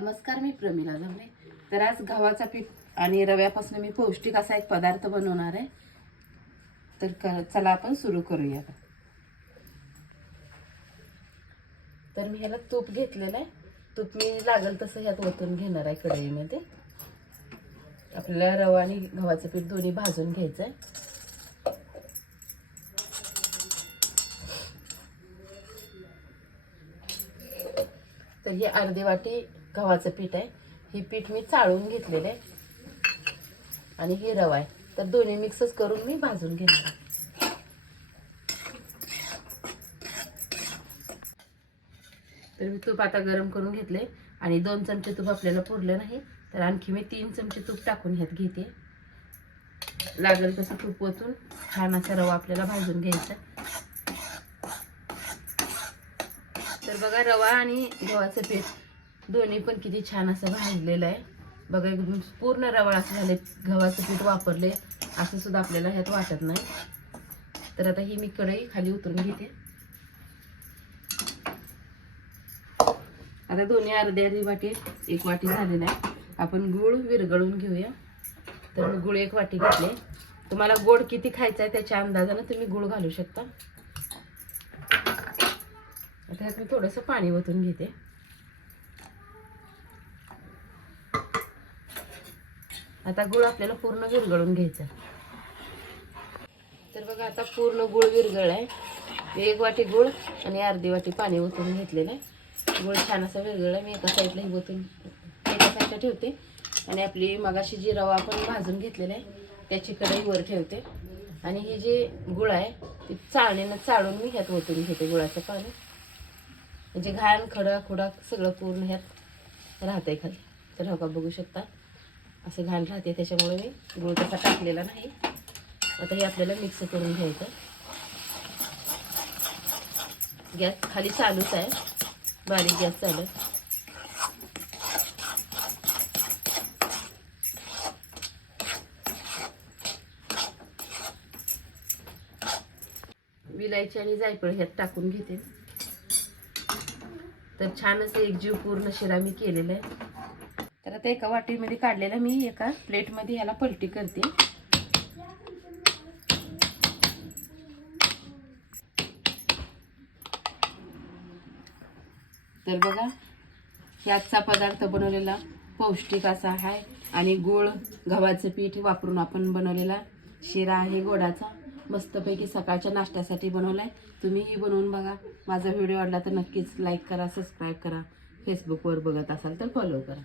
नमस्कार मी प्रमिला जांभळे तर आज गव्हाचा पीठ आणि रव्यापासून मी पौष्टिक असा एक पदार्थ बनवणार आहे. तर क- चला आपण सुरू करूया तर मी ह्याला तूप घेतलेलं आहे. तूप मी लागेल तसं ह्यात ओतून घेणार आहे कढईमध्ये. आपल्याला रवा आणि गव्हाचं पीठ दोन्ही भाजून घ्यायचं आहे. तर ही अर्धी वाटी गव्हाचं पीठ आहे. हे पीठ मी चाळून घेतलेलं आहे. आणि हे रवा आहे. तर दोन्ही मिक्सच करून मी भाजून घेणार आहे. तर मी तूप आता गरम करून घेतले आणि दोन चमचे तूप आपल्याला पुरलं नाही. तर आणखी मी तीन चमचे तूप टाकून ह्यात घेते. लागेल तसं तूप ओतून छान असा रवा आपल्याला भाजून घ्यायचा. तर बघा रवा आणि गव्हाचं पीठ दोन्ही पण किती छान असं भाजलेलं आहे. बघा एकदम पूर्ण रवळ असं झाले गव्हाचं पीठ वापरले. असं सुद्धा आपल्याला ह्यात वाटत नाही. तर आता ही मी कढई खाली उतरून घेते. आता दोन्ही अर्धे अर्धी वाटी एक वाटी झालेला आहे. आपण गूळ विरगळून घेऊया. तर मी गूळ एक वाटी घेतले. तुम्हाला गोड किती खायचा आहे त्याच्या अंदाजानं तुम्ही गूळ घालू शकता. आता ह्यात मी थोडंसं पाणी ओतून घेते. आता गुळ आपल्याला पूर्ण विरघळून घ्यायचा. तर बघा आता पूर्ण गुळ आहे एक वाटी गुळ आणि अर्धी वाटी पाणी ओतून घेतलेलं आहे. गुळ छान असा विरघळला मी एका साईडला ही ओतून एका साईडला ठेवते. आणि आपली मगाशी जी रवा आपण भाजून घेतलेला आहे त्याची कढई वर ठेवते. आणि हे जे गुळ आहे ते चाळणीनं चाळून मी ह्यात ओतून घेते गुळाचं पाणी. म्हणजे घाण खडा खुडा सगळं पूर्ण ह्यात राहतंय खाली. तर हो का बघू शकता. असं घाण राहते त्याच्यामुळे मी गुळ तसा टाकलेला नाही. आता हे आपल्याला मिक्स करून घ्यायचं गॅस खाली चालूच आहे. बारीक गॅस चालू विलायची आणि जायफळ ह्यात टाकून घेते. तर छान असं एक जीव पूर्ण शिरा मी केलेला आहे. तर आता एका वाटीमध्ये काढलेलं मी एका प्लेटमध्ये ह्याला पलटी करते. तर बघा ह्याचा पदार्थ बनवलेला पौष्टिक असा आहे आणि गूळ गव्हाचं पीठ वापरून आपण बनवलेला शिरा आहे गोडाचा. मस्तपैकी सकाळच्या नाश्त्यासाठी बनवला आहे तुम्हीही बनवून बघा. माझा व्हिडिओ आवडला तर नक्कीच लाईक करा सबस्क्राईब करा. फेसबुकवर बघत असाल तर फॉलो करा.